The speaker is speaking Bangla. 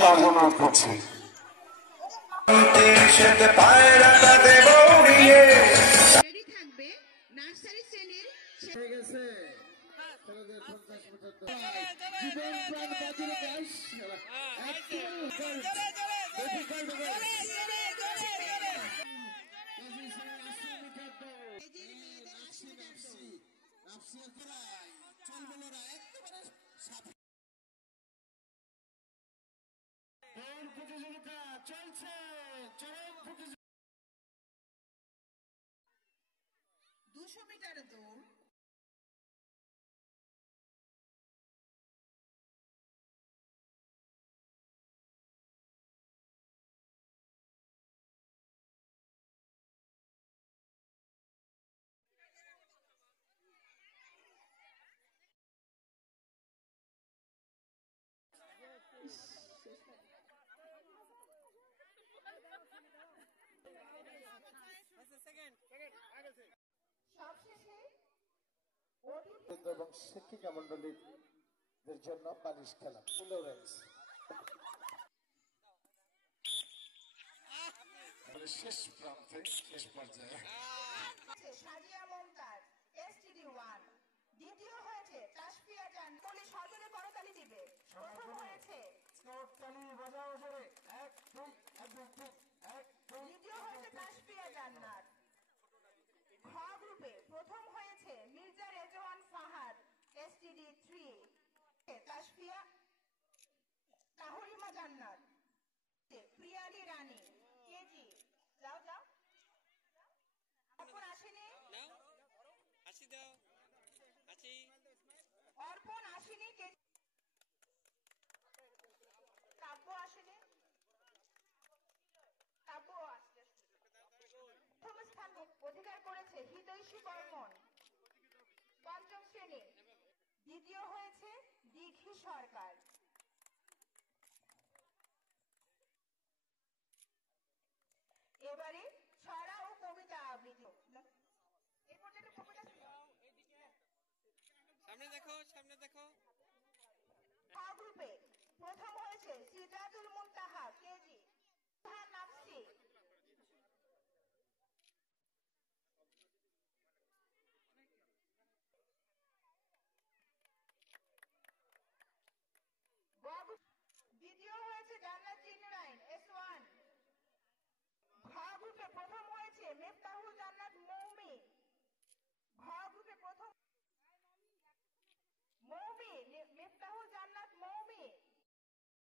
কামনা করছি। প্রতিযোগিতা চলছে, 200 মিটার দৌড়। এবং শিক্ষিকা মন্ডলীর জন্য বালিশ খেলা ফ্লোরেন্স শেষ প্রান্তে, শেষ পর্যায়ে সাজিয়া মমতাজ এসটিডি 1, দ্বিতীয় হয়েছে তাসফিয়া জান। পুলিশ সজোরে করতালি দিবে। প্রথম হয়েছে করতালি বাজাও জোরে, 1 2 1 2 1 2। দ্বিতীয় হয়েছে তাসফিয়া জান্নাত। খ গ্রুপে প্রথম হয়েছে মির্জা রেজওয়ান ফাহাদ এসটিডি 3, তাসফিয়া তাহরিমা জান্নাত, প্রিয়ালি রানী কেজি। যাও যাও, অর্পণ আসেনি, অর্পণ আসেনি, কাব্য আসেনি, কাব্য আসলে। প্রথম স্থান অধিকার করেছে হিতৈষী বর্মন, পঞ্চম শ্রেণী। দ্বিতীয় হয়েছে দীঘি সরকার। এবারে ছড়া ও কবিতা আবৃত্তি। সামনে দেখো, সামনে দেখো।